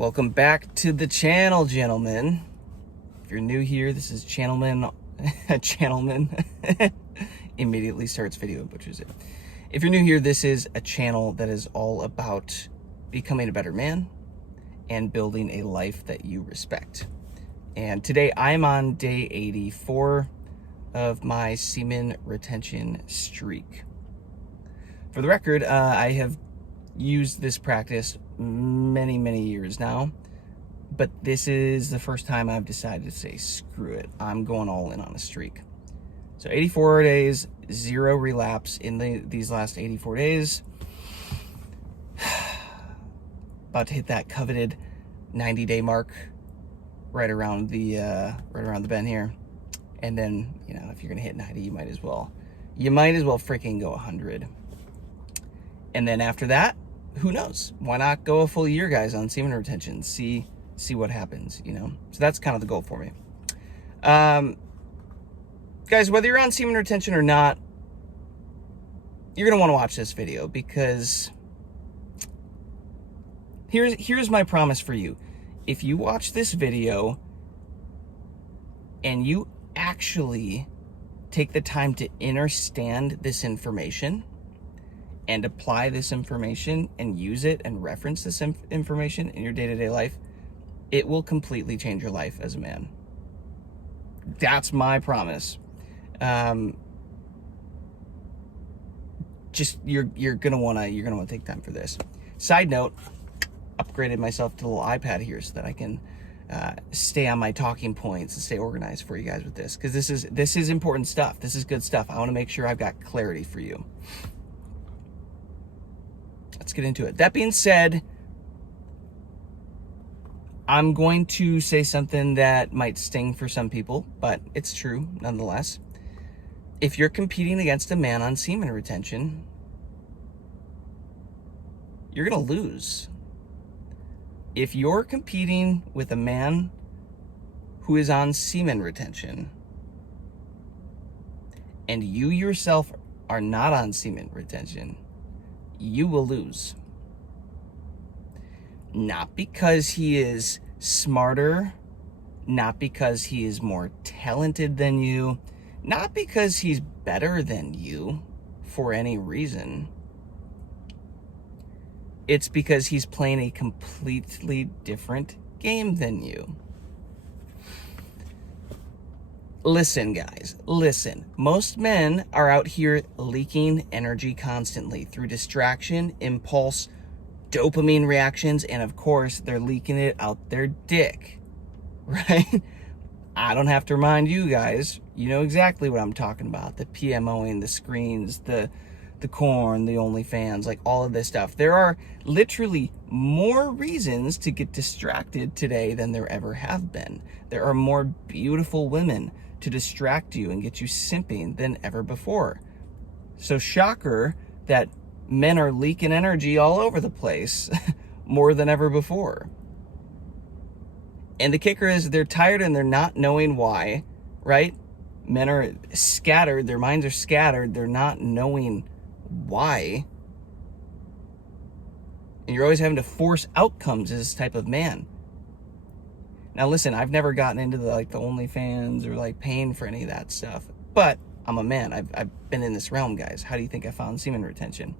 Welcome back to the channel, gentlemen. If you're new here, this is Channelman. Immediately starts video and butchers it. If you're new here, this is a channel that is all about becoming a better man and building a life that you respect. And today I'm on day 84 of my semen retention streak. For the record, I have used this practice many years now, but this is the first time I've decided to say screw it, I'm going all in on a streak. So 84 days, 0 relapse in these last 84 days. About to hit that coveted 90-day mark right around the bend here. And then, you know, if you're gonna hit 90, you might as well freaking go 100. And then after that, who knows? Why not go a full year, guys, on semen retention? See what happens, you know? So that's kind of the goal for me. Guys, whether you're on semen retention or not, you're going to want to watch this video, because here's my promise for you. If you watch this video and you actually take the time to understand this information and apply this information and use it and reference this information in your day-to-day life, it will completely change your life as a man. That's my promise. Just you're gonna wanna take time for this. Side note, upgraded myself to a little iPad here so that I can stay on my talking points and stay organized for you guys with this, because this is important stuff. This is good stuff. I want to make sure I've got clarity for you. Let's get into it. That being said, I'm going to say something that might sting for some people, but it's true nonetheless. If you're competing against a man on semen retention, you're going to lose. If you're competing with a man who is on semen retention and you yourself are not on semen retention, you will lose. Not because he is smarter, not because he is more talented than you, not because he's better than you for any reason. It's because he's playing a completely different game than you. Listen, guys, listen. Most men are out here leaking energy constantly through distraction, impulse, dopamine reactions, and of course, they're leaking it out their dick, right? I don't have to remind you guys. You know exactly what I'm talking about. The PMOing, the screens, the corn, the OnlyFans, like all of this stuff. There are literally more reasons to get distracted today than there ever have been. There are more beautiful women to distract you and get you simping than ever before. So shocker that men are leaking energy all over the place more than ever before. And the kicker is they're tired and they're not knowing why, right? Men are scattered, their minds are scattered, they're not knowing why. And you're always having to force outcomes as this type of man. Now listen, I've never gotten into the OnlyFans or paying for any of that stuff, but I'm a man. I've been in this realm, guys. How do you think I found semen retention?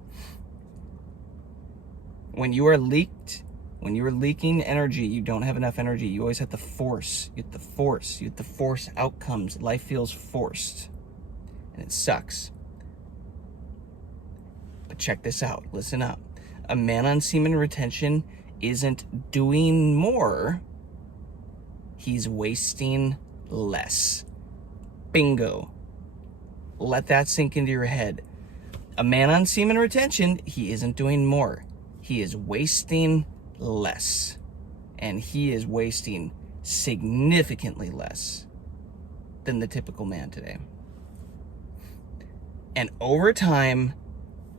When you are leaking energy, you don't have enough energy. You always have to force. You have to force outcomes. Life feels forced, and it sucks. But check this out. Listen up. A man on semen retention isn't doing more. He's wasting less. Bingo. Let that sink into your head. A man on semen retention, he isn't doing more. He is wasting less. And he is wasting significantly less than the typical man today. And over time,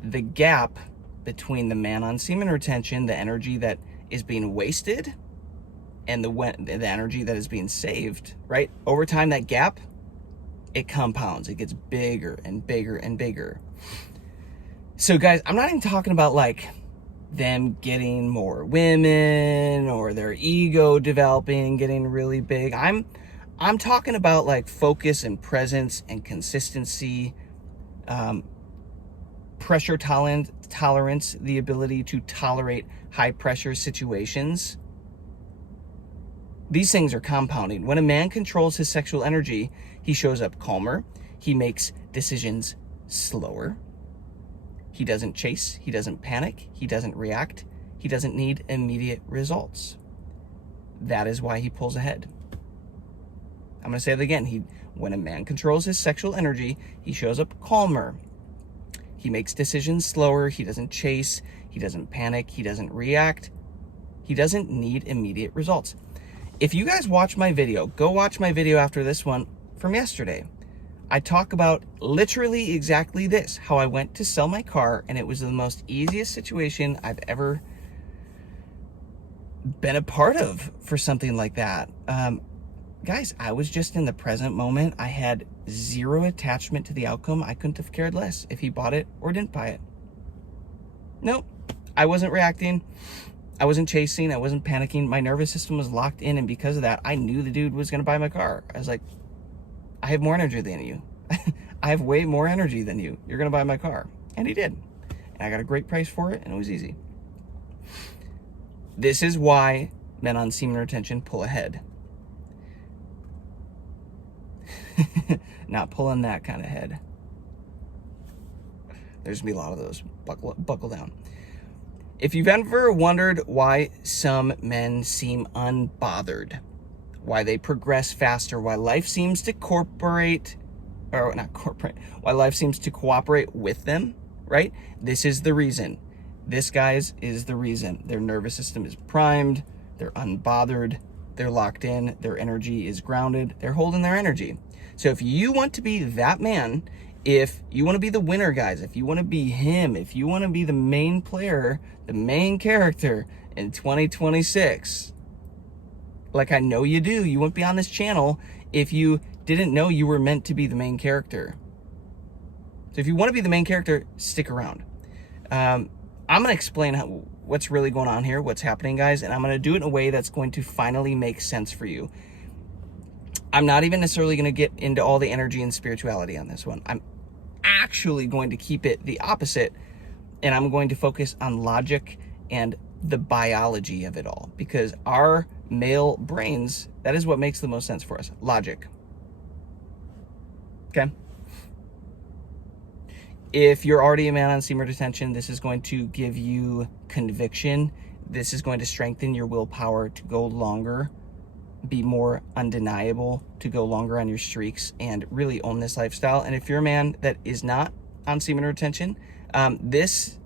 the gap between the man on semen retention, the energy that is being wasted, and the energy that is being saved, right? Over time, that gap, it compounds. It gets bigger and bigger and bigger. So guys, I'm not even talking about them getting more women or their ego developing, getting really big. I'm talking about like focus and presence and consistency, pressure tolerance, the ability to tolerate high pressure situations. These things are compounding. When a man controls his sexual energy, he shows up calmer. He makes decisions slower. He doesn't chase. He doesn't panic. He doesn't react. He doesn't need immediate results. That is why he pulls ahead. I'm going to say it again. When a man controls his sexual energy, he shows up calmer. He makes decisions slower. He doesn't chase. He doesn't panic. He doesn't react. He doesn't need immediate results. If you guys watch my video, go watch my video after this one from yesterday. I talk about literally exactly this, how I went to sell my car and it was the most easiest situation I've ever been a part of for something like that. Guys, I was just in the present moment. I had zero attachment to the outcome. I couldn't have cared less if he bought it or didn't buy it. Nope, I wasn't reacting. I wasn't chasing. I wasn't panicking. My nervous system was locked in. And because of that, I knew the dude was going to buy my car. I was like, I have more energy than you. I have way more energy than you. You're going to buy my car. And he did. And I got a great price for it. And it was easy. This is why men on semen retention pull ahead. Not pulling that kind of head. There's going to be a lot of those. Buckle down. If you've ever wondered why some men seem unbothered, why they progress faster, why life seems to why life seems to cooperate with them, right? This is the reason. This, guys, is the reason. Their nervous system is primed, they're unbothered, they're locked in, their energy is grounded, they're holding their energy. So if you want to be that man, if you want to be the winner, guys, if you want to be him, if you want to be the main player, the main character in 2026, like I know you do, you wouldn't be on this channel if you didn't know you were meant to be the main character. So if you want to be the main character, stick around. I'm going to explain what's really going on here, what's happening, guys, and I'm going to do it in a way that's going to finally make sense for you. I'm not even necessarily going to get into all the energy and spirituality on this one. I'm actually going to keep it the opposite, and I'm going to focus on logic and the biology of it all, because our male brains, that is what makes the most sense for us. Logic. Okay? If you're already a man on semen retention, this is going to give you conviction. This is going to strengthen your willpower to go longer, be more undeniable, to go longer on your streaks and really own this lifestyle. And if you're a man that is not on semen retention, this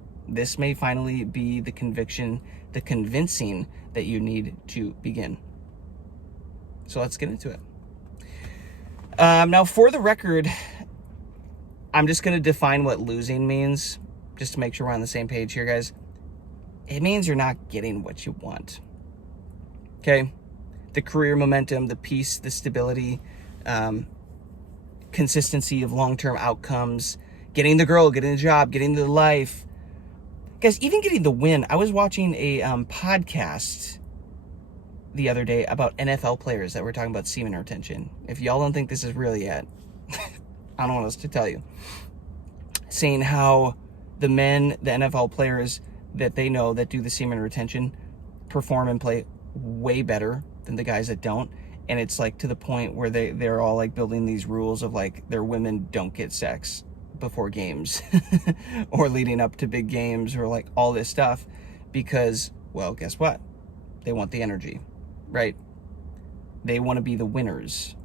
may finally be the conviction, the convincing that you need to begin. So let's get into it. Now, for the record, I'm just going to define what losing means, just to make sure we're on the same page here, guys. It means you're not getting what you want. Okay? The career momentum, the peace, the stability, consistency of long-term outcomes, getting the girl, getting the job, getting the life. Guys, even getting the win. I was watching a podcast the other day about NFL players that were talking about semen retention. If y'all don't think this is real yet, I don't know what else to tell you. Saying how the NFL players that they know that do the semen retention perform and play way better than the guys that don't. And it's like to the point where they're all like building these rules of like their women don't get sex before games or leading up to big games or like all this stuff because, well, guess what? They want the energy, right? They want to be the winners.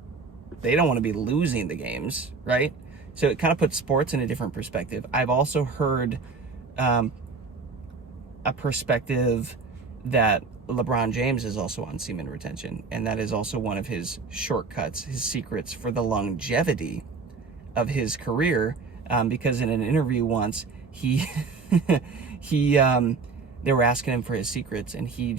They don't want to be losing the games, right? So it kind of puts sports in a different perspective. I've also heard a perspective that LeBron James is also on semen retention, and that is also one of his shortcuts, his secrets for the longevity of his career, because in an interview once, they were asking him for his secrets, and he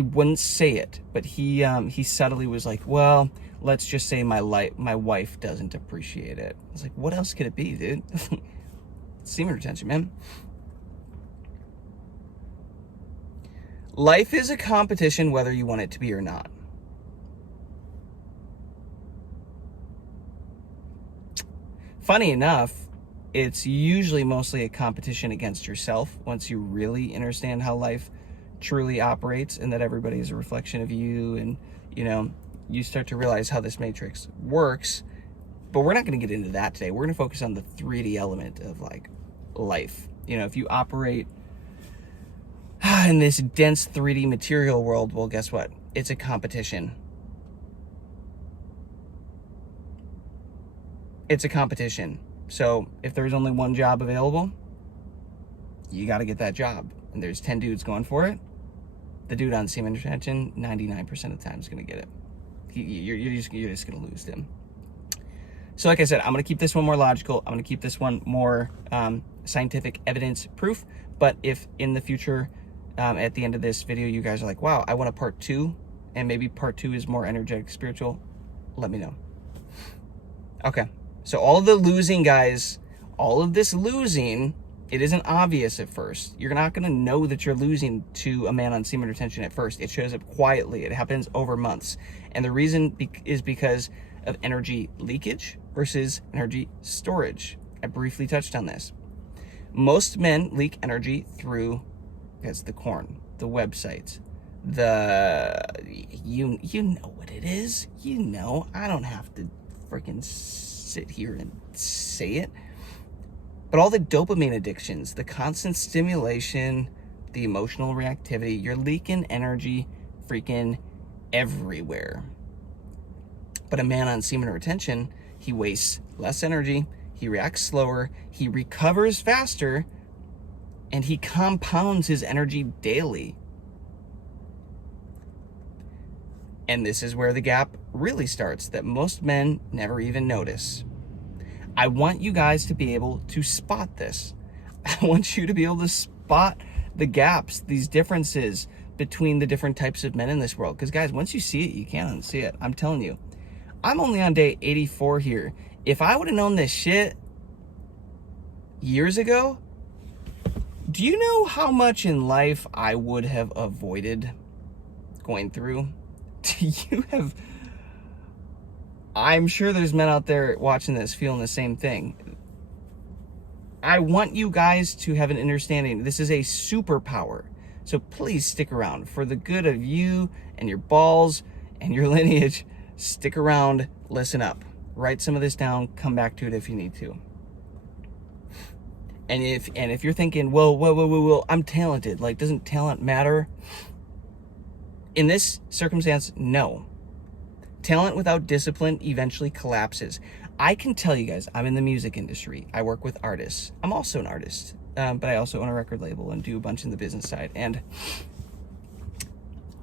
wouldn't say it, but he subtly was like, well, let's just say my wife doesn't appreciate it. I was like, what else could it be, dude? Semen retention, man. Life is a competition whether you want it to be or not. Funny enough, it's usually mostly a competition against yourself once you really understand how life truly operates and that everybody is a reflection of you, and you start to realize how this matrix works. But we're not going to get into that today. We're going to focus on the 3D element of like life. If you operate in this dense 3D material world, well, guess what? It's a competition. It's a competition. So if there's only one job available, you got to get that job. And there's 10 dudes going for it. The dude on semen retention, 99% of the time is going to get it. You're just going to lose him. So like I said, I'm going to keep this one more logical. I'm going to keep this one more scientific evidence proof. But if in the future, at the end of this video, you guys are like, wow, I want a part 2, and maybe part 2 is more energetic, spiritual, let me know. Okay. So all of the losing, guys, all of this losing, it isn't obvious at first. You're not going to know that you're losing to a man on semen retention at first. It shows up quietly. It happens over months. And the reason is because of energy leakage versus energy storage. I briefly touched on this. Most men leak energy through, the corn, the websites, you know what it is. I don't have to freaking sit here and say it. But all the dopamine addictions, the constant stimulation, the emotional reactivity, you're leaking energy freaking everywhere. But a man on semen retention, he wastes less energy, he reacts slower, he recovers faster, and he compounds his energy daily. And this is where the gap really starts that most men never even notice. I want you guys to be able to spot this. I want you to be able to spot the gaps, these differences between the different types of men in this world. Because guys, once you see it, you can't unsee it. I'm telling you. I'm only on day 84 here. If I would have known this shit years ago, do you know how much in life I would have avoided going through? Do you have... I'm sure there's men out there watching this feeling the same thing. I want you guys to have an understanding. This is a superpower. So please stick around. For the good of you and your balls and your lineage, stick around, listen up. Write some of this down, come back to it if you need to. And if you're thinking, well, I'm talented. Like, doesn't talent matter? In this circumstance, no. Talent without discipline eventually collapses. I can tell you guys, I'm in the music industry. I work with artists. I'm also an artist, but I also own a record label and do a bunch in the business side. And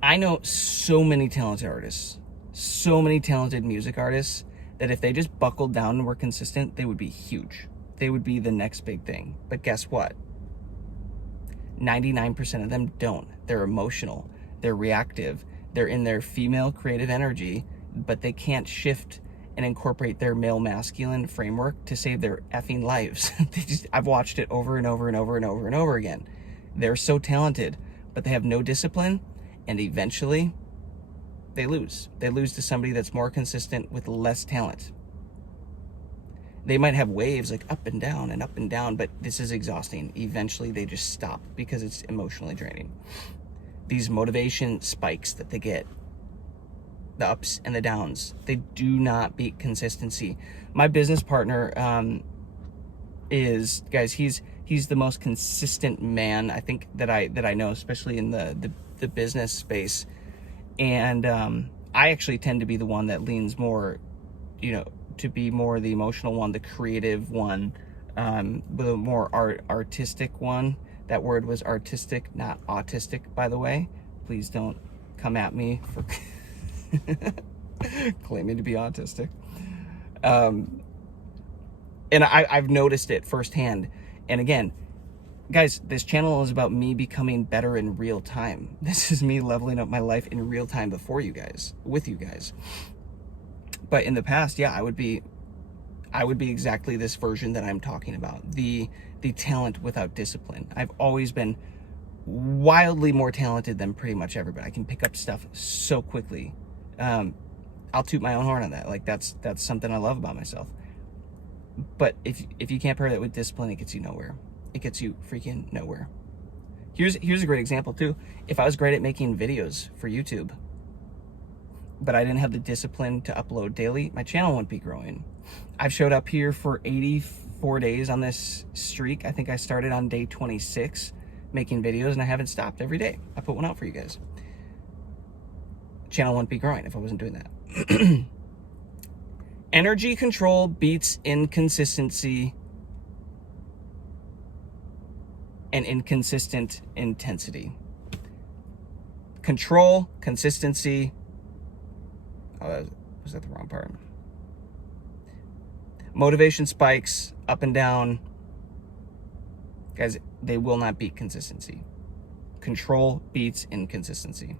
I know so many talented artists, so many talented music artists, that if they just buckled down and were consistent, they would be huge. They would be the next big thing. But guess what? 99% of them don't. They're emotional. They're reactive. They're in their female creative energy, but they can't shift and incorporate their male masculine framework to save their effing lives. I've watched it over and over and over and over and over again. They're so talented, but they have no discipline, and eventually they lose. They lose to somebody that's more consistent with less talent. They might have waves like up and down, but this is exhausting. Eventually they just stop because it's emotionally draining. These motivation spikes that they get, the ups and the downs, they do not beat consistency. My business partner is, guys, he's the most consistent man I think that I know, especially in the business space. And I actually tend to be the one that leans more, to be more the emotional one, the creative one, with a more artistic one. That word was artistic, not autistic, by the way. Please don't come at me for claiming to be autistic. And I've noticed it firsthand. And again, guys, this channel is about me becoming better in real time. This is me leveling up my life in real time before you guys, with you guys. But in the past, yeah, I would be exactly this version that I'm talking about. The talent without discipline. I've always been wildly more talented than pretty much everybody. I can pick up stuff so quickly. I'll toot my own horn on that. Like that's something I love about myself. But if you can't pair that with discipline, it gets you nowhere. It gets you freaking nowhere. Here's a great example too. If I was great at making videos for YouTube, but I didn't have the discipline to upload daily, my channel wouldn't be growing. I've showed up here for 84 days on this streak. I think I started on day 26 making videos, and I haven't stopped every day. I put one out for you guys. Channel wouldn't be growing if I wasn't doing that. Energy control beats inconsistency and inconsistent intensity. Control, consistency. Oh, was that the wrong part? Motivation spikes up and down. Guys, they will not beat consistency. Control beats inconsistency.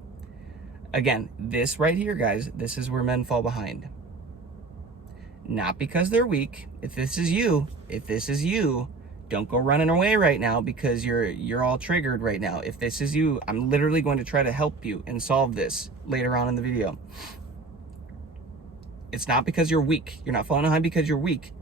Again, this right here, guys, this is where men fall behind. Not because they're weak. If this is you, don't go running away right now because you're all triggered right now. If this is you, I'm literally going to try to help you and solve this later on in the video. It's not because you're weak. You're not falling behind because you're weak.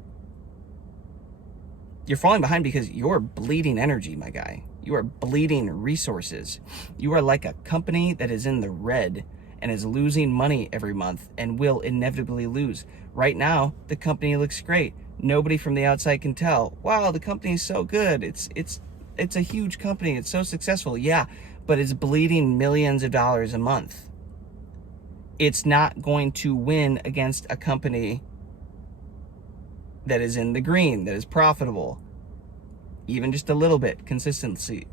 You're falling behind because you're bleeding energy, my guy. You are bleeding resources. You are like a company that is in the red and is losing money every month and will inevitably lose. Right now, the company looks great. Nobody from the outside can tell, wow, the company is so good. It's a huge company. It's so successful. Yeah, but it's bleeding millions of dollars a month. It's not going to win against a company that is in the green, that is profitable, even just a little bit, consistently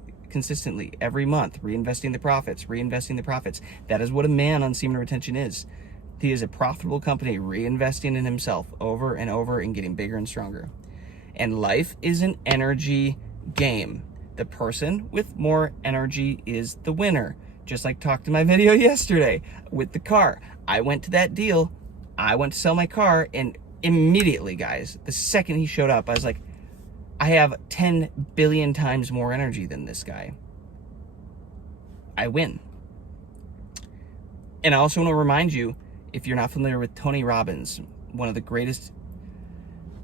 every month, reinvesting the profits. That is what a man on semen retention is. He is a profitable company reinvesting in himself over and over and getting bigger and stronger. And life is an energy game. The person with more energy is the winner. Just like talked in my video yesterday with the car. I went to that deal. I went to sell my car, and immediately, guys, the second he showed up, I was like, I have 10 billion times more energy than this guy. I win. And I also want to remind you, if you're not familiar with Tony Robbins, one of the greatest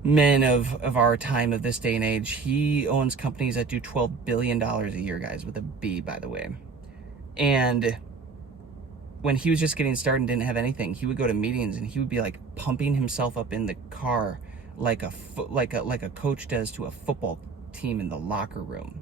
men of our time, of this day and age, he owns companies that do $12 billion a year, guys, with a B, by the way. And when he was just getting started and didn't have anything, he would go to meetings and he would be like pumping himself up in the car like a coach does to a football team in the locker room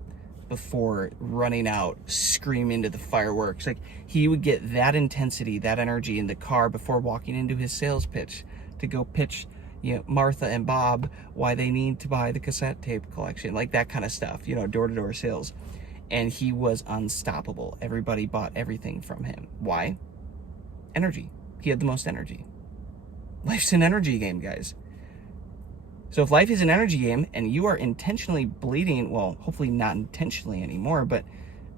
before running out screaming to the fireworks. Like, he would get that intensity, that energy in the car before walking into his sales pitch to go pitch, you know, Martha and Bob why they need to buy the cassette tape collection, like that kind of stuff, you know, door-to-door sales. And he was unstoppable. Everybody bought everything from him. Why? Energy. He had the most energy. Life's an energy game, guys. So if life is an energy game and you are intentionally bleeding, well, hopefully not intentionally anymore, but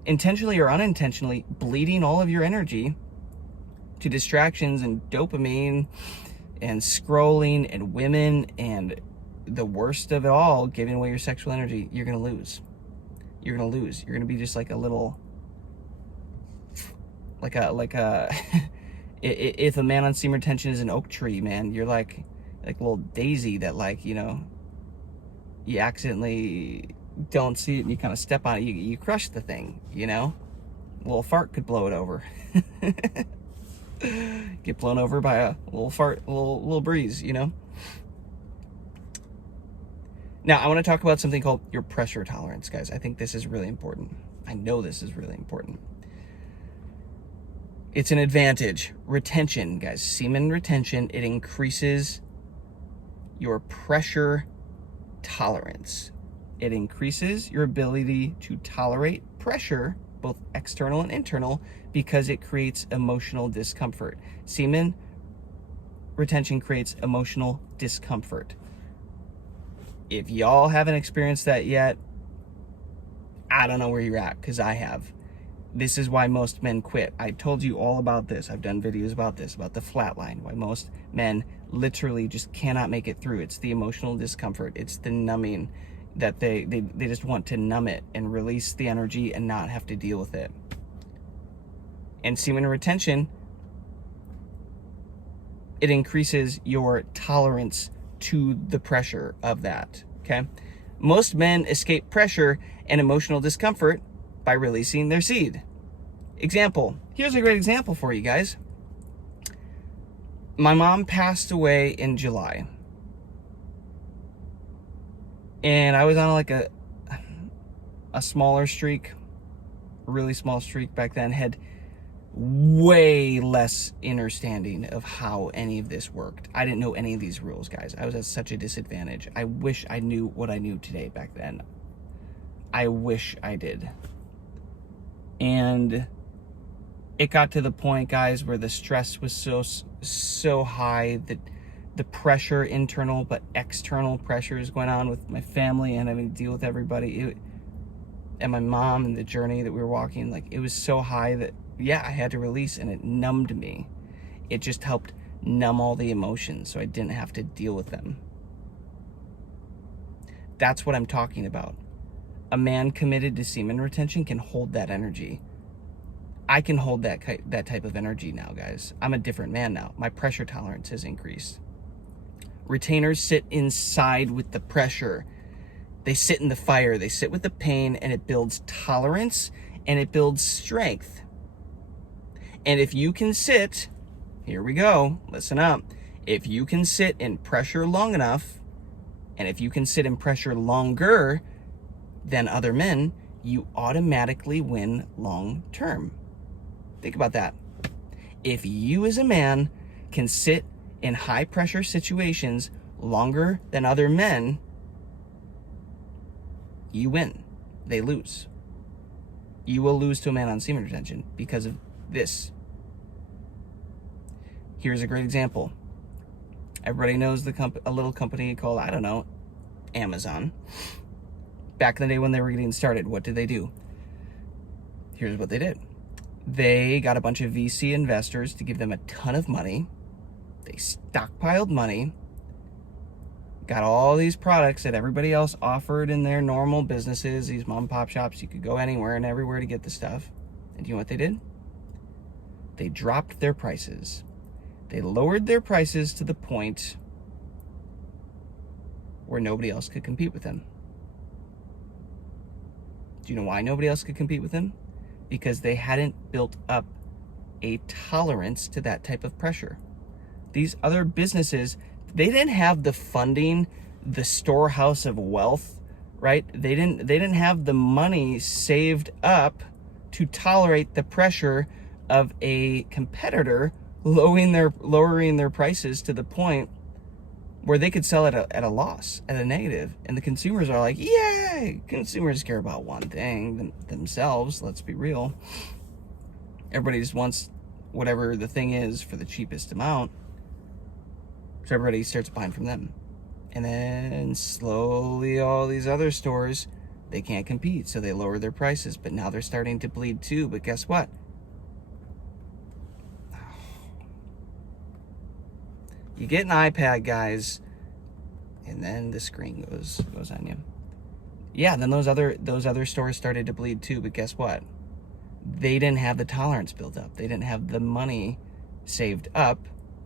intentionally or unintentionally bleeding all of your energy to distractions and dopamine and scrolling and women and the worst of it all, giving away your sexual energy, you're going to lose. You're going to lose. You're going to be just like a little, like a, if a man on semen retention is an oak tree, man, you're like a little daisy that, like, you know, you accidentally don't see it and you kind of step on it, you crush the thing, you know? A little fart could blow it over. Get blown over by a little fart, little breeze, you know? Now, I want to talk about something called your pressure tolerance, guys. I think this is really important. I know this is really important. It's an advantage. Retention, guys. Semen retention, it increases your pressure tolerance. It increases your ability to tolerate pressure, both external and internal, because it creates emotional discomfort. Semen retention creates emotional discomfort. If y'all haven't experienced that yet, I don't know where you're at, because I have. This is why most men quit. I told you all about this. I've done videos about this, about the flat line, why most men literally just cannot make it through. It's the emotional discomfort. It's the numbing. that they just want to numb it and release the energy and not have to deal with it. And semen retention, it increases your tolerance to the pressure of that, okay? Most men escape pressure and emotional discomfort by releasing their seed. Example, here's a great example for you guys. My mom passed away in July. And I was on like a smaller streak, a really small streak back then, had way less understanding of how any of this worked. I didn't know any of these rules, guys. I was at such a disadvantage. I wish I knew what I knew today back then. I wish I did. And it got to the point, guys, where the stress was so high that the pressure, internal but external pressure, is going on with my family and having to deal with everybody. And my mom, and the journey that we were walking, like, it was so high that, yeah, I had to release, and it numbed me. It just helped numb all the emotions so I didn't have to deal with them. That's what I'm talking about. A man committed to semen retention can hold that energy. I can hold that type of energy now, guys. I'm a different man now. My pressure tolerance has increased. Retainers sit inside with the pressure. They sit in the fire. They sit with the pain, and it builds tolerance and it builds strength. And if you can sit, here we go, listen up. If you can sit in pressure long enough, and if you can sit in pressure longer than other men, you automatically win long term. Think about that. If you as a man can sit in high pressure situations longer than other men, you win. They lose. You will lose to a man on semen retention because of this. Here's a great example. Everybody knows a little company called, I don't know, Amazon. Back in the day when they were getting started, what did they do? Here's what they did. They got a bunch of VC investors to give them a ton of money. They stockpiled money, got all these products that everybody else offered in their normal businesses, these mom and pop shops. You could go anywhere and everywhere to get the stuff. And you know what they did? They dropped their prices. They lowered their prices to the point where nobody else could compete with them. Do you know why nobody else could compete with them? Because they hadn't built up a tolerance to that type of pressure. These other businesses, they didn't have the funding, the storehouse of wealth, right? They didn't have the money saved up to tolerate the pressure of a competitor lowering their prices to the point where they could sell it at a loss, at a negative. And the consumers are like, yay! Consumers care about one thing, themselves, let's be real. Everybody just wants whatever the thing is for the cheapest amount. So everybody starts buying from them. And then slowly all these other stores, they can't compete, so they lower their prices. But now they're starting to bleed too. But guess what? You get an iPad, guys, and then the screen goes on you. Yeah, then those other stores started to bleed too, but guess what? They didn't have the tolerance built up. They didn't have the money saved up,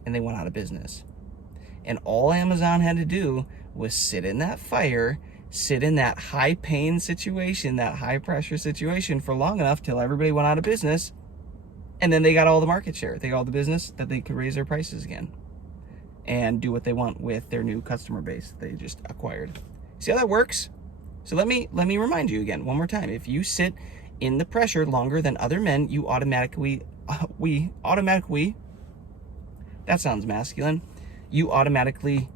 and they went out of business. And all Amazon had to do was sit in that fire, sit in that high pain situation, that high pressure situation for long enough till everybody went out of business, and then they got all the market share. They got all the business that they could raise their prices again and do what they want with their new customer base they just acquired. See how that works? So let me remind you again one more time. If you sit in the pressure longer than other men, you automatically, that sounds masculine, you automatically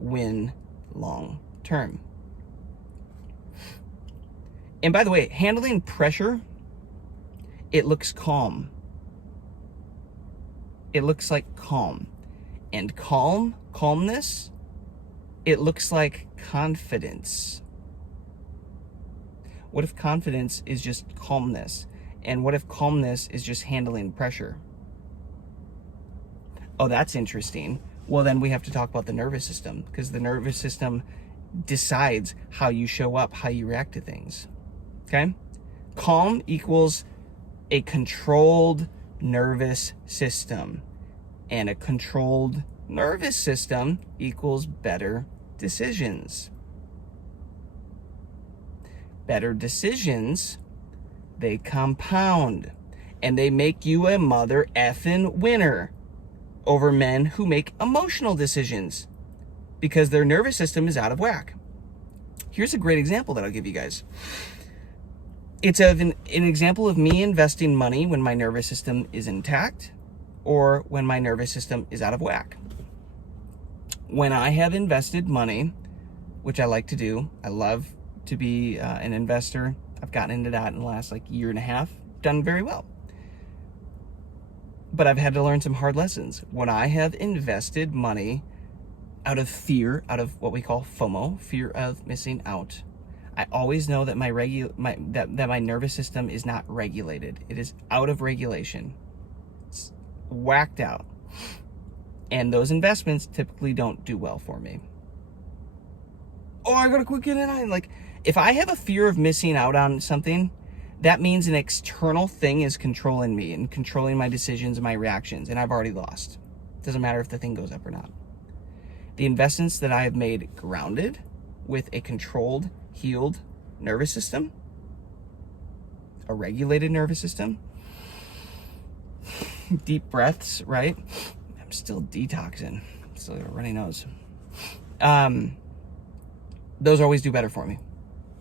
win long term. And by the way, handling pressure, it looks calm. It looks like calm. And calmness, it looks like confidence. What if confidence is just calmness? And what if calmness is just handling pressure? Oh, that's interesting. Well, then we have to talk about the nervous system, because the nervous system decides how you show up, how you react to things. Okay? Calm equals a controlled nervous system. And a controlled nervous system equals better decisions. Better decisions, they compound. And they make you a mother effing winner over men who make emotional decisions because their nervous system is out of whack. Here's a great example that I'll give you guys. It's an example of me investing money when my nervous system is intact or when my nervous system is out of whack. When I have invested money, which I like to do, I love to be an investor. I've gotten into that in the last year and a half, done very well. But I've had to learn some hard lessons. When I have invested money out of fear, out of what we call FOMO, fear of missing out, I always know that my nervous system is not regulated. It is out of regulation. It's whacked out. And those investments typically don't do well for me. Oh, I gotta quit getting in. If I have a fear of missing out on something, that means an external thing is controlling me and controlling my decisions and my reactions, and I've already lost. Doesn't matter if the thing goes up or not. The investments that I have made grounded with a controlled, healed nervous system, a regulated nervous system, deep breaths, right? I'm still detoxing, still got a runny nose. Those always do better for me.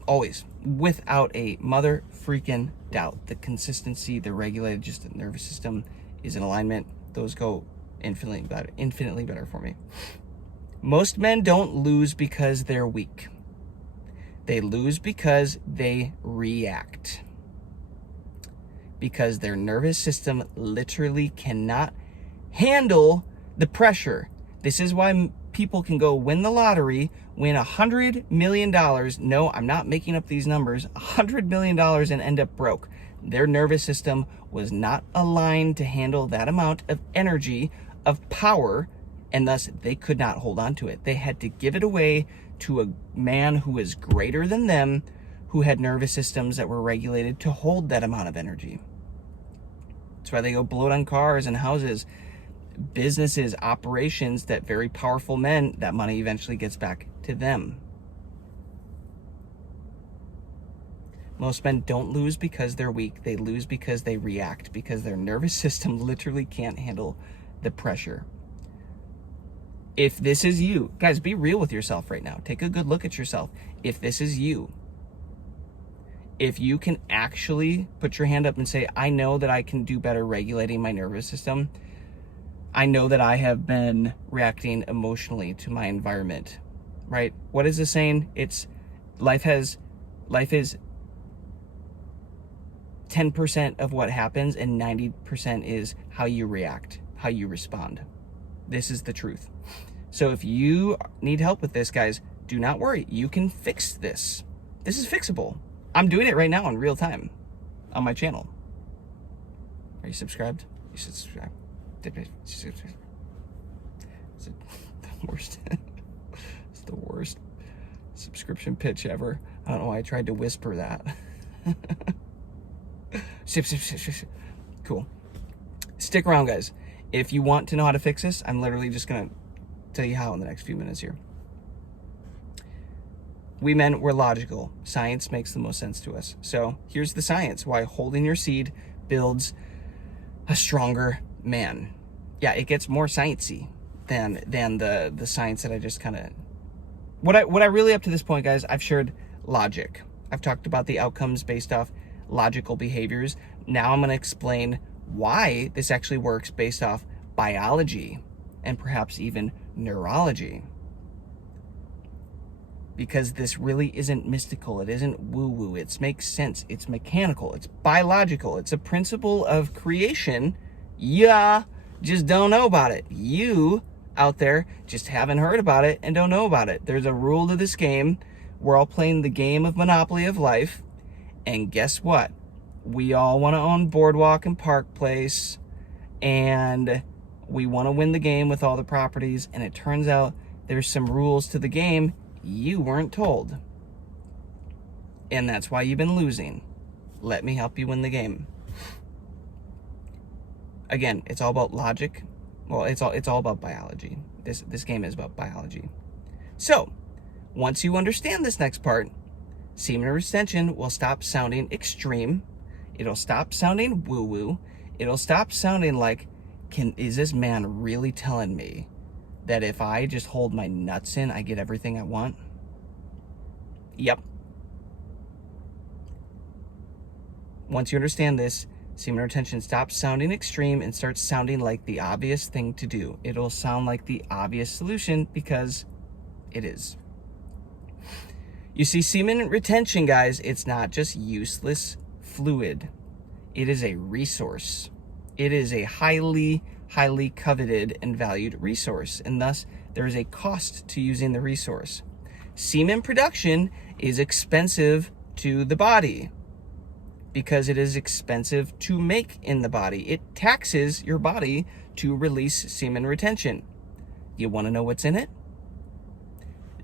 Always, without a mother freaking doubt. The consistency, the regulated, just the nervous system is in alignment. Those go infinitely better for me. Most men don't lose because they're weak. They lose because they react. Because their nervous system literally cannot handle the pressure. This is why people can go win the lottery, win $100 million. No, I'm not making up these numbers. $100 million and end up broke. Their nervous system was not aligned to handle that amount of energy, of power, and thus they could not hold on to it. They had to give it away to a man who is greater than them, who had nervous systems that were regulated to hold that amount of energy. That's why they go blow it on cars and houses, businesses, operations, that very powerful men, that money eventually gets back to them. Most men don't lose because they're weak. They lose because they react, because their nervous system literally can't handle the pressure. If this is you, guys, be real with yourself right now. Take a good look at yourself. If this is you, if you can actually put your hand up and say, I know that I can do better regulating my nervous system. I know that I have been reacting emotionally to my environment, right? What is the saying? It's life is 10% of what happens and 90% is how you react, how you respond. This is the truth. So if you need help with this, guys, do not worry. You can fix this. This is fixable. I'm doing it right now in real time on my channel. Are you subscribed? You should subscribe. It's the worst. It's the worst subscription pitch ever. I don't know why I tried to whisper that. Cool. Stick around, guys. If you want to know how to fix this, I'm literally just going to tell you how in the next few minutes here. We men, we're logical. Science makes the most sense to us. So here's the science why holding your seed builds a stronger man. Yeah, it gets more sciencey than the science that I just kind of... What I really, up to this point, guys, I've shared logic. I've talked about the outcomes based off logical behaviors. Now I'm going to explain why this actually works based off biology and perhaps even neurology. Because this really isn't mystical. It isn't woo-woo. It makes sense. It's mechanical. It's biological. It's a principle of creation. Yeah, just don't know about it. You out there just haven't heard about it and don't know about it. There's a rule to this game. We're all playing the game of Monopoly of life. And guess what? We all want to own Boardwalk and Park Place. And we want to win the game with all the properties. And it turns out there's some rules to the game you weren't told. And that's why you've been losing. Let me help you win the game. Again, it's all about logic. Well, it's all about biology. This game is about biology. So, once you understand this next part, semen retention will stop sounding extreme. It'll stop sounding woo-woo. It'll stop sounding like, is this man really telling me that if I just hold my nuts in, I get everything I want? Yep. Once you understand this, semen retention stops sounding extreme and starts sounding like the obvious thing to do. It'll sound like the obvious solution because it is. You see, semen retention, guys, it's not just useless fluid. It is a resource. It is a highly, highly coveted and valued resource, and thus there is a cost to using the resource. Semen production is expensive to the body because it is expensive to make in the body. It taxes your body to release semen retention. You want to know what's in it?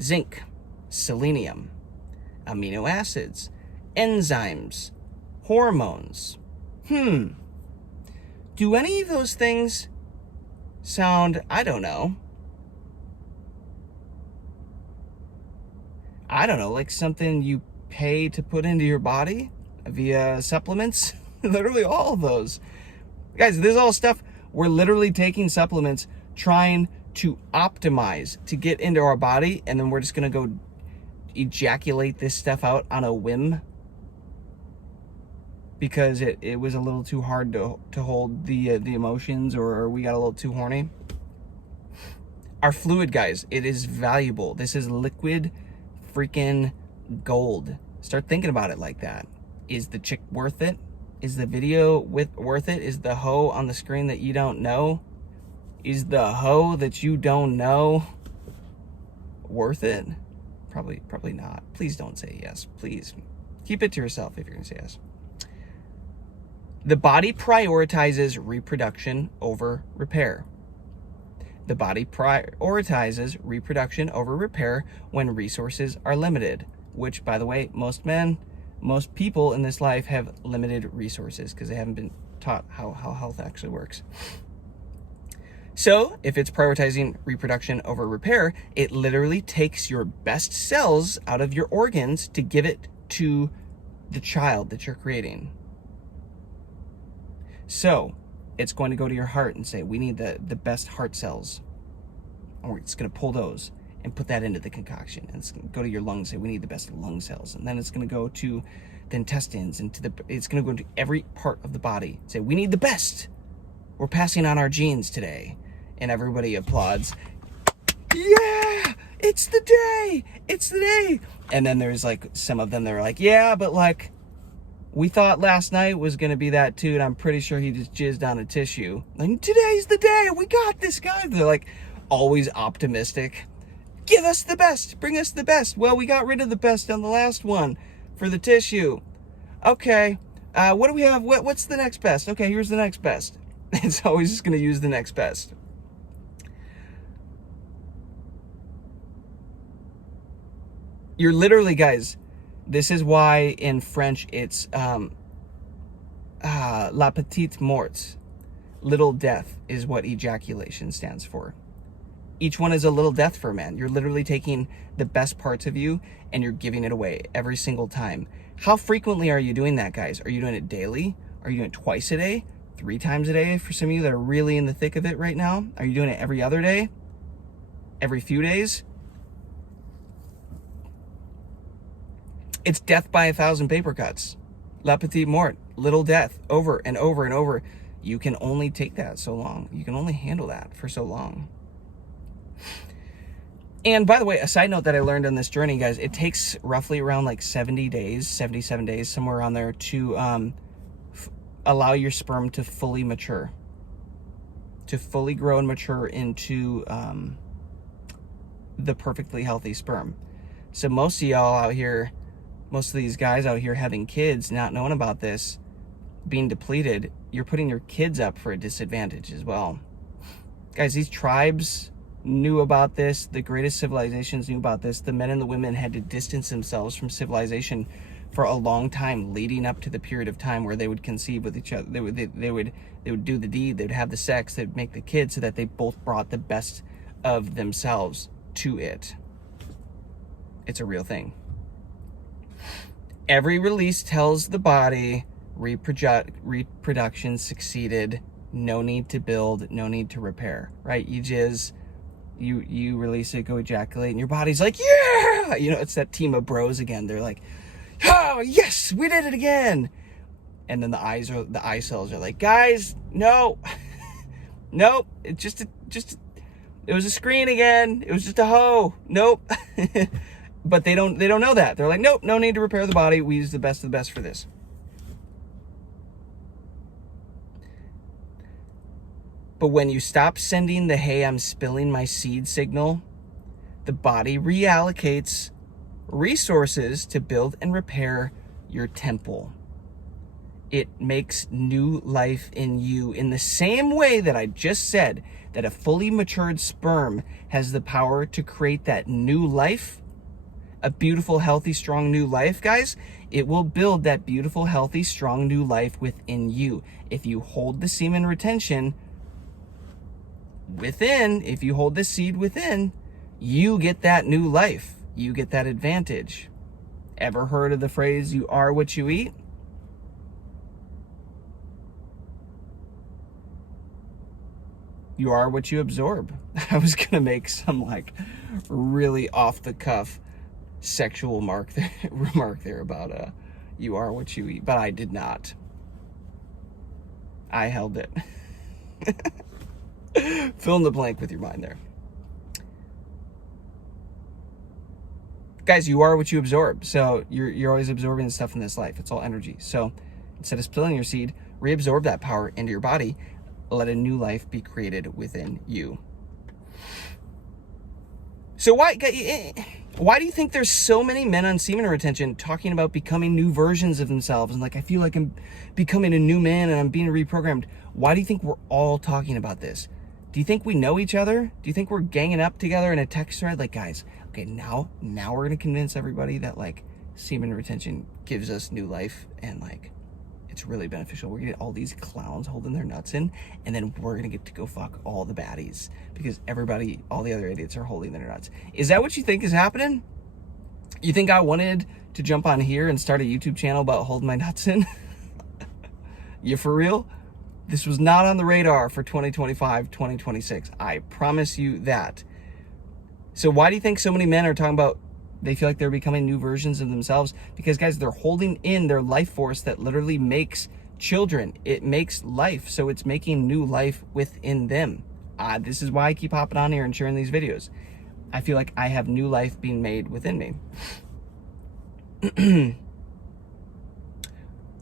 Zinc, selenium, amino acids, enzymes, hormones. Do any of those things sound, I don't know, like something you pay to put into your body via supplements? Literally all of those. Guys, this is all stuff we're literally taking supplements, trying to optimize to get into our body, and then we're just going to go ejaculate this stuff out on a whim because it was a little too hard to hold the emotions, or we got a little too horny. Our fluid, guys, it is valuable. This is liquid freaking gold. Start thinking about it like that. Is the chick worth it? Is the video worth it? Is the hoe on the screen that you don't know? Is the hoe that you don't know worth it? Probably not. Please don't say yes. Please. Keep it to yourself if you're going to say yes. The body prioritizes reproduction over repair. The body prioritizes reproduction over repair when resources are limited, which, by the way, most people in this life have limited resources because they haven't been taught how health actually works. So if it's prioritizing reproduction over repair, it literally takes your best cells out of your organs to give it to the child that you're creating. So it's going to go to your heart and say, we need the best heart cells. Or it's going to pull those and put that into the concoction. And it's going to go to your lungs and say, we need the best lung cells. And then it's going to go to the intestines and it's going to go into every part of the body. Say, we need the best. We're passing on our genes today. And everybody applauds. Yeah, it's the day. It's the day. And then there's like some of them that are like, yeah, but like, we thought last night was going to be that too, and I'm pretty sure he just jizzed on a tissue. Like, today's the day. We got this, guy. They're like always optimistic. Give us the best. Bring us the best. Well, we got rid of the best on the last one for the tissue. Okay. What do we have? What's the next best? Okay, here's the next best. It's always just going to use the next best. You're literally, guys, this is why in French it's la petite mort. Little death is what ejaculation stands for. Each one is a little death for a man. You're literally taking the best parts of you and you're giving it away every single time. How frequently are you doing that, guys? Are you doing it daily? Are you doing it twice a day? 3 times a day for some of you that are really in the thick of it right now? Are you doing it every other day? Every few days? It's death by 1,000 paper cuts. La petite mort, little death, over and over and over. You can only take that so long. You can only handle that for so long. And by the way, a side note that I learned on this journey, guys, it takes roughly around like 70 days, 77 days, somewhere around there to allow your sperm to fully mature, to fully grow and mature into the perfectly healthy sperm. So most of y'all out here, most of these guys out here having kids, not knowing about this, being depleted, you're putting your kids up for a disadvantage as well. Guys, these tribes knew about this, the greatest civilizations knew about this, the men and the women had to distance themselves from civilization for a long time leading up to the period of time where they would conceive with each other. They would do the deed, they'd have the sex, they'd make the kids, so that they both brought the best of themselves to it. It's a real thing. Every release tells the body reproduction succeeded. No need to build, no need to repair, right? You jizz, you release it, go ejaculate, and your body's like, yeah! You know, it's that team of bros again. They're like, oh, yes, we did it again. And then the eye cells are like, guys, no, nope, it was a screen again. It was just a hoe. Nope. But they don't know that. They're like, nope, no need to repair the body. We use the best of the best for this. But when you stop sending the, hey, I'm spilling my seed signal, the body reallocates resources to build and repair your temple. It makes new life in you in the same way that I just said that a fully matured sperm has the power to create that new life, a beautiful, healthy, strong new life, guys. It will build that beautiful, healthy, strong new life within you. If you hold the semen retention within, if you hold the seed within, you get that new life. You get that advantage. Ever heard of the phrase, you are what you eat? You are what you absorb. I was gonna make some like really off the cuff sexual remark there about you are what you eat, but I did not. I held it. Fill in the blank with your mind there. Guys, you are what you absorb. So you're always absorbing stuff in this life. It's all energy. So instead of spilling your seed, reabsorb that power into your body. Let a new life be created within you. So why do you think there's so many men on semen retention talking about becoming new versions of themselves? And like, I feel like I'm becoming a new man and I'm being reprogrammed. Why do you think we're all talking about this? Do you think we know each other? Do you think we're ganging up together in a text thread? Like, guys, okay, now we're going to convince everybody that like semen retention gives us new life and like it's really beneficial. We're gonna get all these clowns holding their nuts in, and then we're gonna get to go fuck all the baddies because everybody, all the other idiots are holding their nuts. Is that what you think is happening? You think I wanted to jump on here and start a YouTube channel about holding my nuts in? You for real? This was not on the radar for 2025, 2026. I promise you that. So why do you think so many men are talking about they feel like they're becoming new versions of themselves? Because guys, they're holding in their life force that literally makes children. It makes life. So it's making new life within them. This is why I keep hopping on here and sharing these videos. I feel like I have new life being made within me.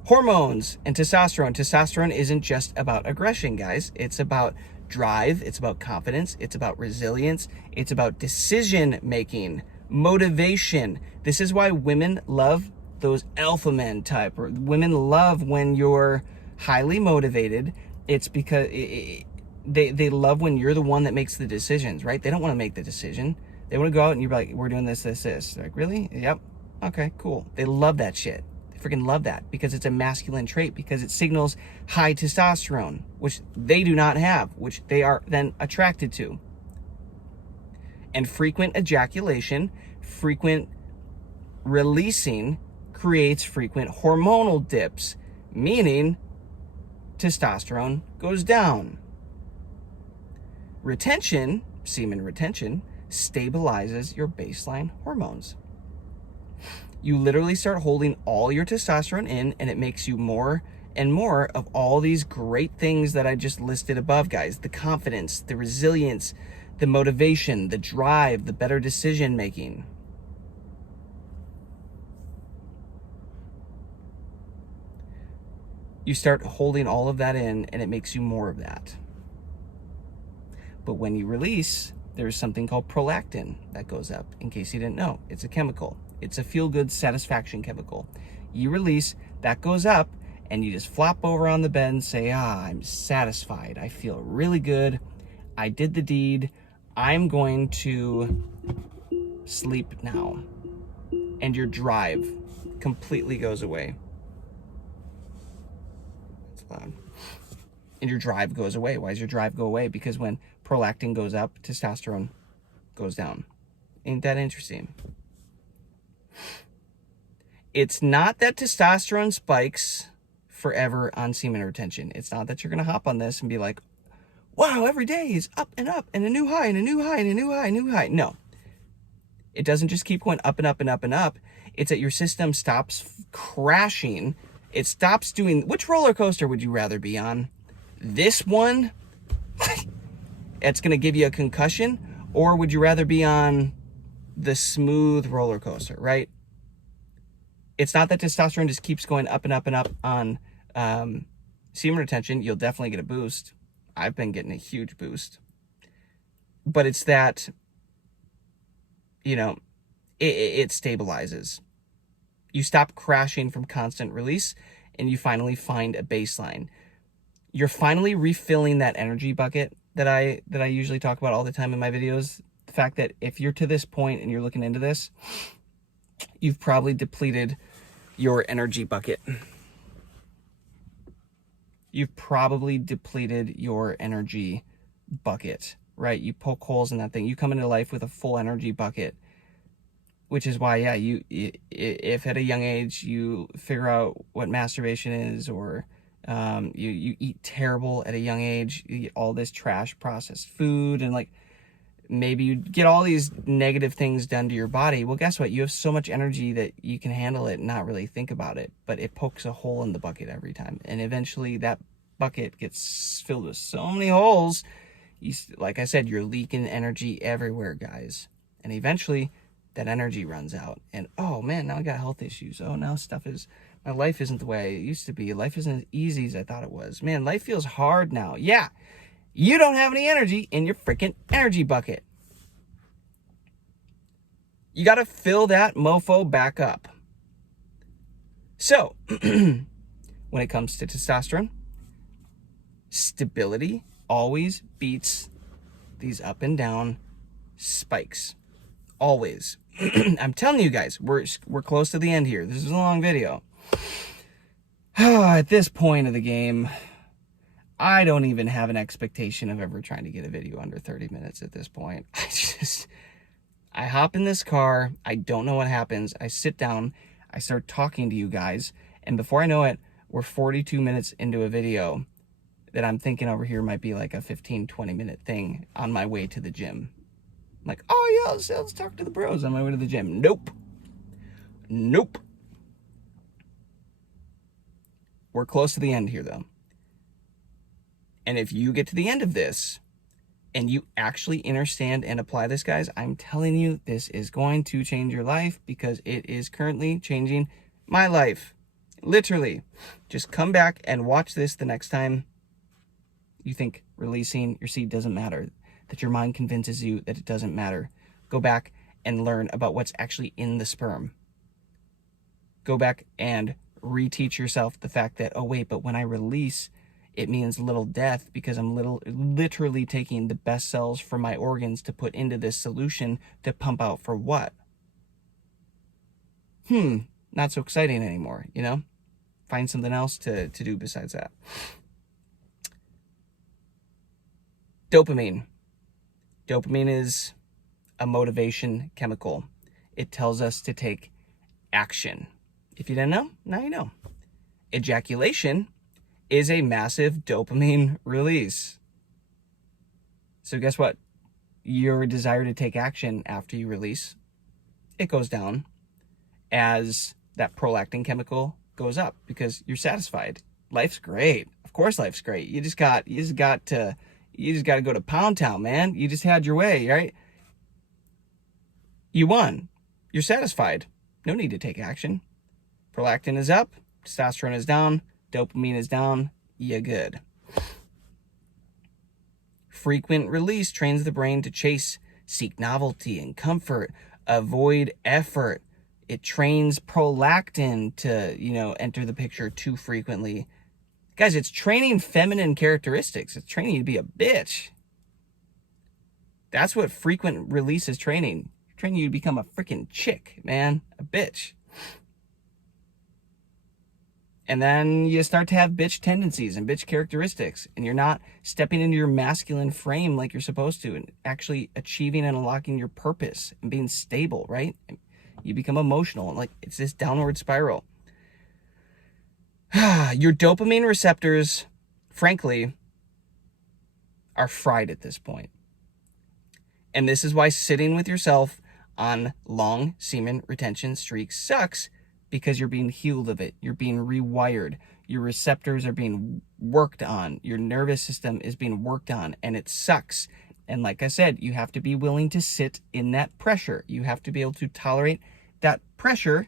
Hormones and testosterone. Testosterone isn't just about aggression, guys. It's about drive. It's about confidence. It's about resilience. It's about decision making. Motivation. This is why women love those alpha men type, or women love when you're highly motivated. It's because they love when you're the one that makes the decisions, right? They don't want to make the decision. They want to go out and you're like, we're doing this. They're like, really? Yep. Okay, cool. They love that shit. They freaking love that because it's a masculine trait, because it signals high testosterone, which they do not have, which they are then attracted to. And frequent ejaculation, frequent releasing creates frequent hormonal dips, meaning testosterone goes down. Retention, semen retention, stabilizes your baseline hormones. You literally start holding all your testosterone in, and it makes you more and more of all these great things that I just listed above, guys. The confidence, the resilience, the motivation, the drive, the better decision making. You start holding all of that in, and it makes you more of that. But when you release, there's something called prolactin that goes up. In case you didn't know, it's a chemical. It's a feel-good satisfaction chemical. You release, that goes up, and you just flop over on the bed and say, I'm satisfied. I feel really good. I did the deed. I'm going to sleep now. And your drive completely goes away. That's loud. And your drive goes away. Why does your drive go away? Because when prolactin goes up, testosterone goes down. Ain't that interesting? It's not that testosterone spikes forever on semen retention. It's not that you're going to hop on this and be like, wow, every day is up and a new high and a new high and a new high and a new high. No. It doesn't just keep going up and up and up and up. It's that your system stops crashing. It stops doing... Which roller coaster would you rather be on? This one? It's going to give you a concussion? Or would you rather be on the smooth roller coaster, right? It's not that testosterone just keeps going up and up and up on semen retention. You'll definitely get a boost. I've been getting a huge boost. But it's that, you know, it stabilizes. You stop crashing from constant release, and you finally find a baseline. You're finally refilling that energy bucket that I usually talk about all the time in my videos. The fact that if you're to this point and you're looking into this, you've probably depleted your energy bucket. You've probably depleted your energy bucket, right? You poke holes in that thing. You come into life with a full energy bucket, which is why, yeah, if at a young age you figure out what masturbation is, or you eat terrible at a young age, you eat all this trash processed food, and like maybe you get all these negative things done to your body. Well, guess what? You have so much energy that you can handle it and not really think about it, but it pokes a hole in the bucket every time. And eventually that bucket gets filled with so many holes. Like I said, you're leaking energy everywhere, guys. And eventually that energy runs out. And, oh man, now I got health issues. Oh, now my life isn't the way it used to be. Life isn't as easy as I thought it was. Man, life feels hard now. Yeah. You don't have any energy in your freaking energy bucket. You got to fill that mofo back up. So, when it comes to testosterone, stability always beats these up and down spikes. Always. I'm telling you guys, we're close to the end here. This is a long video. At this point of the game, I don't even have an expectation of ever trying to get a video under 30 minutes at this point. I hop in this car. I don't know what happens. I sit down. I start talking to you guys. And before I know it, we're 42 minutes into a video that I'm thinking over here might be like a 15, 20-minute thing on my way to the gym. I'm like, oh yeah, let's talk to the bros on my way to the gym. Nope. We're close to the end here, though. And if you get to the end of this and you actually understand and apply this, guys, I'm telling you, this is going to change your life, because it is currently changing my life. Literally. Just come back and watch this the next time you think releasing your seed doesn't matter, that your mind convinces you that it doesn't matter. Go back and learn about what's actually in the sperm. Go back and reteach yourself the fact that, oh wait, but when I release, it means little death, because I'm literally taking the best cells from my organs to put into this solution to pump out for what? Not so exciting anymore, you know? Find something else to do besides that. Dopamine. Dopamine is a motivation chemical. It tells us to take action. If you didn't know, now you know. Ejaculation is a massive dopamine release. So guess what? Your desire to take action after you release, it goes down as that prolactin chemical goes up, because you're satisfied. Life's great. Of course life's great. You just got to go to Pound Town, man. You just had your way, right? You won. You're satisfied. No need to take action. Prolactin is up, testosterone is down, dopamine is down, you're good. Frequent release trains the brain to seek novelty and comfort, avoid effort. It trains prolactin to, enter the picture too frequently. Guys, it's training feminine characteristics. It's training you to be a bitch. That's what frequent release is training. Training you to become a freaking chick, man. A bitch. And then you start to have bitch tendencies and bitch characteristics, and you're not stepping into your masculine frame like you're supposed to and actually achieving and unlocking your purpose and being stable, right? You become emotional, and like it's this downward spiral. Your dopamine receptors, frankly, are fried at this point. And this is why sitting with yourself on long semen retention streaks sucks, because you're being healed of it. You're being rewired. Your receptors are being worked on. Your nervous system is being worked on, and it sucks. And like I said, you have to be willing to sit in that pressure. You have to be able to tolerate that pressure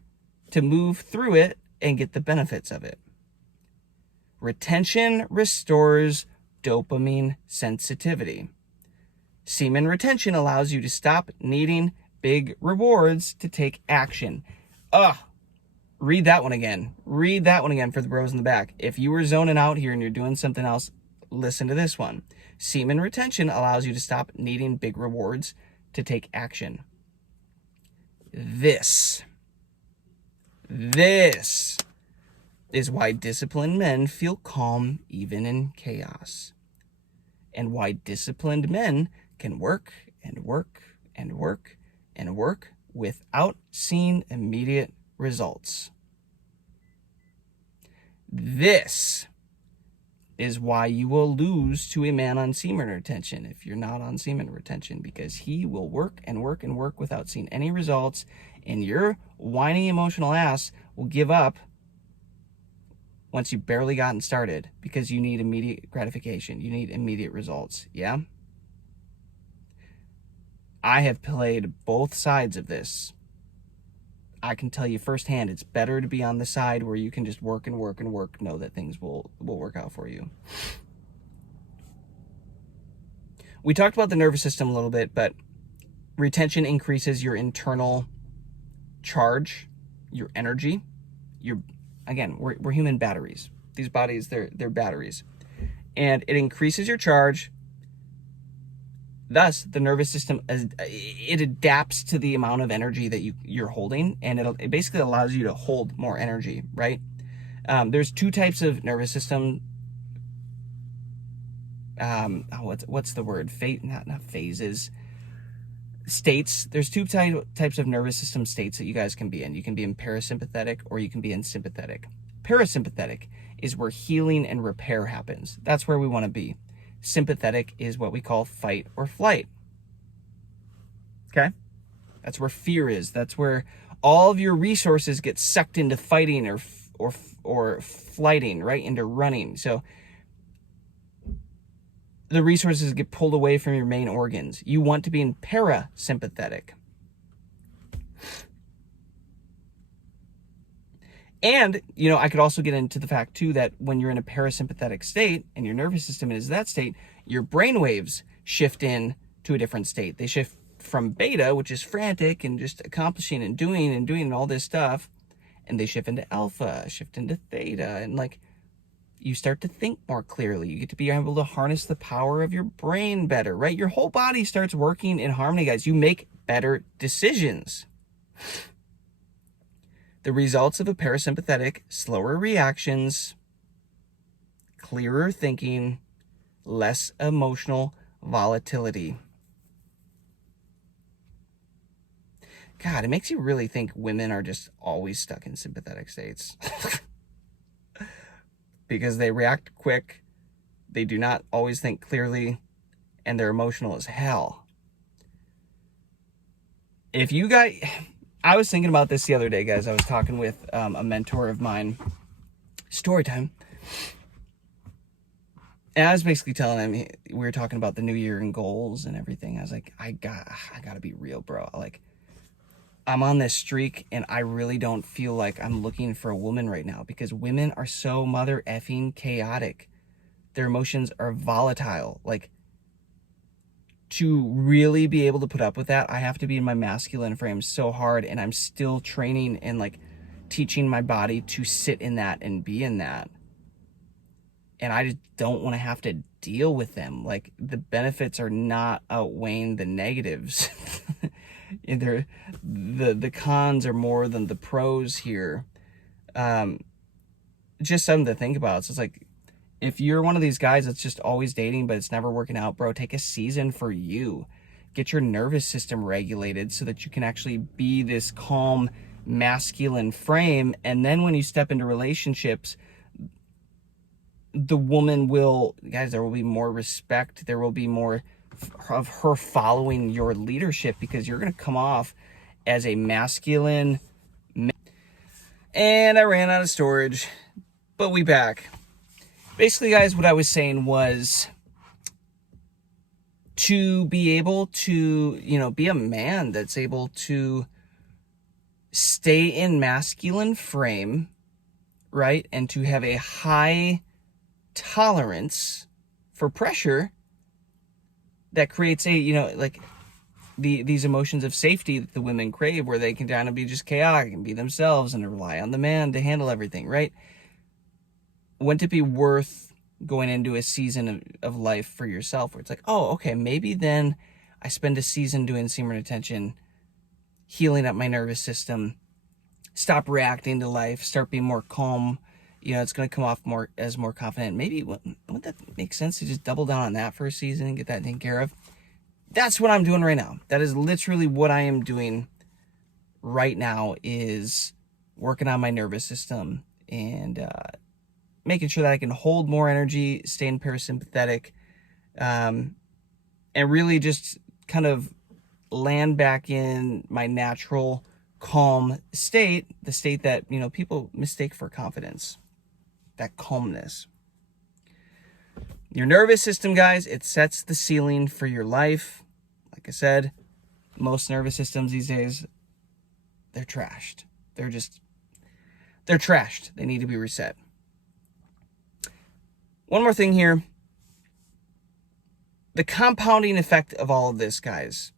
to move through it and get the benefits of it. Retention restores dopamine sensitivity. Semen retention allows you to stop needing big rewards to take action. Read that one again. Read that one again for the bros in the back. If you were zoning out here and you're doing something else, listen to this one. Semen retention allows you to stop needing big rewards to take action. This is why disciplined men feel calm even in chaos. And why disciplined men can work and work and work and work without seeing immediate results. This is why you will lose to a man on semen retention if you're not on semen retention, because he will work and work and work without seeing any results, and your whiny emotional ass will give up once you've barely gotten started, because you need immediate gratification. You need immediate results, yeah? I have played both sides of this. I can tell you firsthand, it's better to be on the side where you can just work and work and work, know that things will work out for you. We talked about the nervous system a little bit, but retention increases your internal charge, your energy. Again, we're human batteries. These bodies, they're batteries. And it increases your charge. Thus, the nervous system, it adapts to the amount of energy that you're holding, and it basically allows you to hold more energy, right? There's two types of nervous system. What's the word? Not phases. States. There's two types of nervous system states that you guys can be in. You can be in parasympathetic or you can be in sympathetic. Parasympathetic is where healing and repair happens. That's where we want to be. Sympathetic is what we call fight or flight. Okay? That's where fear is. That's where all of your resources get sucked into fighting or flighting, right? Into running. So the resources get pulled away from your main organs. You want to be in parasympathetic. And, I could also get into the fact, too, that when you're in a parasympathetic state and your nervous system is that state, your brain waves shift in to a different state. They shift from beta, which is frantic and just accomplishing and doing all this stuff, and they shift into alpha, shift into theta, and, you start to think more clearly. You get to be able to harness the power of your brain better, right? Your whole body starts working in harmony, guys. You make better decisions. The results of a parasympathetic: slower reactions, clearer thinking, less emotional volatility. God, it makes you really think women are just always stuck in sympathetic states. Because they react quick, they do not always think clearly, and they're emotional as hell. I was thinking about this the other day, guys. I was talking with a mentor of mine. Story time. And I was basically telling him, we were talking about the new year and goals and everything. I was like, I gotta be real, bro. I'm on this streak, and I really don't feel like I'm looking for a woman right now, because women are so mother effing chaotic. Their emotions are volatile. To really be able to put up with that, I have to be in my masculine frame so hard, and I'm still training and teaching my body to sit in that and be in that. and I just don't want to have to deal with them. Like, the benefits are not outweighing the negatives. The cons are more than the pros here. Just something to think about. So it's like, if you're one of these guys that's just always dating but it's never working out, bro, take a season for you. Get your nervous system regulated so that you can actually be this calm, masculine frame. And then when you step into relationships, the woman will, guys, there will be more respect. There will be more of her following your leadership, because you're going to come off as a masculine. And I ran out of storage, but we back. Basically, guys, what I was saying was, to be able to, be a man that's able to stay in masculine frame, right? And to have a high tolerance for pressure that creates these emotions of safety that the women crave, where they can kind of be just chaotic and be themselves and rely on the man to handle everything, right? Wouldn't it be worth going into a season of life for yourself where it's like, oh, okay, maybe then I spend a season doing semen retention, healing up my nervous system, stop reacting to life, start being more calm. It's going to come off more confident. Maybe wouldn't that make sense to just double down on that for a season and get that taken care of? That's what I'm doing right now. That is literally what I am doing right now, is working on my nervous system and making sure that I can hold more energy, stay in parasympathetic, and really just kind of land back in my natural calm state, the state that, people mistake for confidence, that calmness. Your nervous system, guys, it sets the ceiling for your life. Like I said, most nervous systems these days, they're trashed. They're trashed. They need to be reset. One more thing here. The compounding effect of all of this, guys,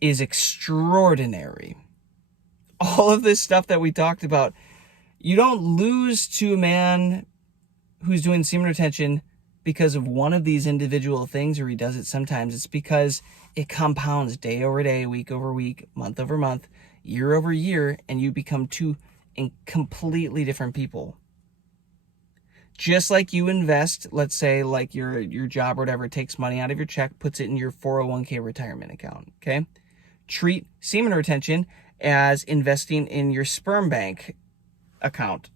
is extraordinary. All of this stuff that we talked about, you don't lose to a man who's doing semen retention because of one of these individual things, or he does it sometimes. It's because it compounds day over day, week over week, month over month, year over year, and you become two completely different people. Just like you invest, let's say like your job or whatever, takes money out of your check, puts it in your 401k retirement account, okay? Treat semen retention as investing in your sperm bank account.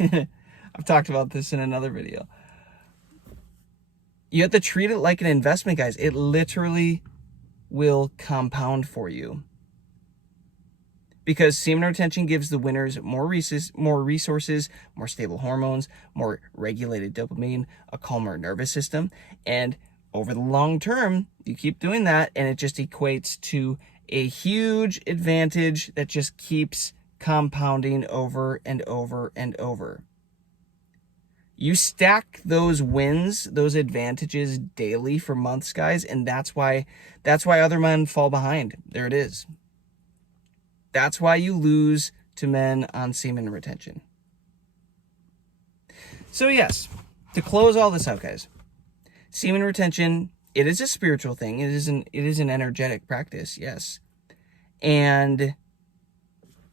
I've talked about this in another video. You have to treat it like an investment, guys. It literally will compound for you. Because semen retention gives the winners more resources, more stable hormones, more regulated dopamine, a calmer nervous system. And over the long term, you keep doing that, and it just equates to a huge advantage that just keeps compounding over and over and over. You stack those wins, those advantages daily for months, guys, and that's why other men fall behind. There it is. That's why you lose to men on semen retention. So yes, to close all this out, guys, semen retention, it is a spiritual thing. It is an energetic practice, yes. And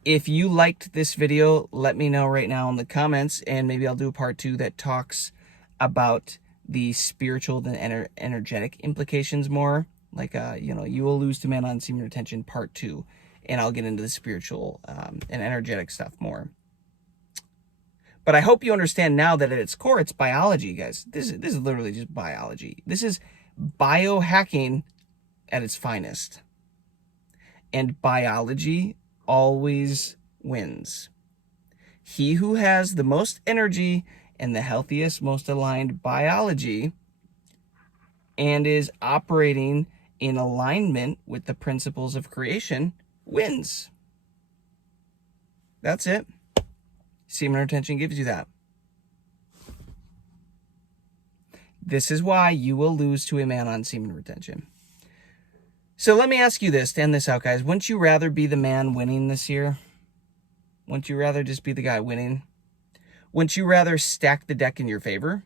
if you liked this video, let me know right now in the comments, and maybe I'll do a part 2 that talks about the spiritual and energetic implications more. Like, you will lose to men on semen retention part 2. And I'll get into the spiritual and energetic stuff more. But I hope you understand now that at its core, it's biology, guys. This is literally just biology. This is biohacking at its finest. And biology always wins. He who has the most energy and the healthiest, most aligned biology and is operating in alignment with the principles of creation wins. That's it. Semen retention gives you that. This is why you will lose to a man on semen retention. So let me ask you this, to end this out, guys. Wouldn't you rather be the man winning this year? Wouldn't you rather just be the guy winning? Wouldn't you rather stack the deck in your favor?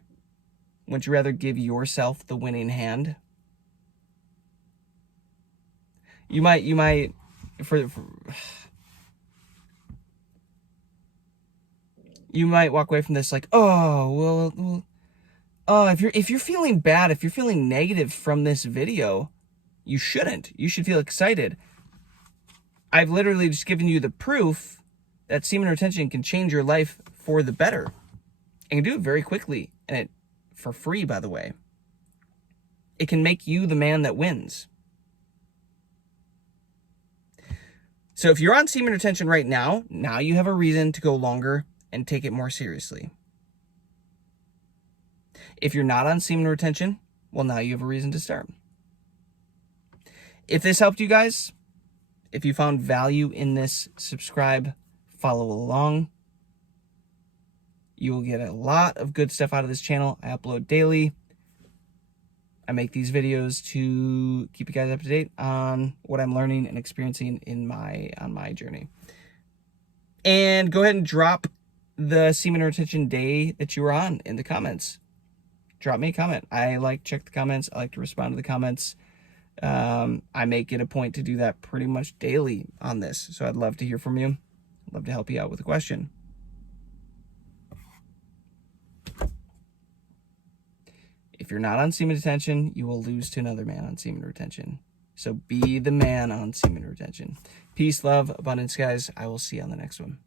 Wouldn't you rather give yourself the winning hand? You might, you might walk away from this like, oh, well, if you're feeling bad, if you're feeling negative from this video, you shouldn't. You should feel excited. I've literally just given you the proof that semen retention can change your life for the better. And can do it very quickly, and it for free, by the way. It can make you the man that wins. So if you're on semen retention right now you have a reason to go longer and take it more seriously. If you're not on semen retention, well, now you have a reason to start. If this helped you guys, if you found value in this, subscribe, follow along. You will get a lot of good stuff out of this channel. I upload daily. I make these videos to keep you guys up to date on what I'm learning and experiencing on my journey. And go ahead and drop the semen retention day that you were on in the comments. Drop me a comment. Check the comments. I like to respond to the comments. I make it a point to do that pretty much daily on this. So I'd love to hear from you. I'd love to help you out with a question. If you're not on semen retention, you will lose to another man on semen retention. So be the man on semen retention. Peace, love, abundance, guys. I will see you on the next one.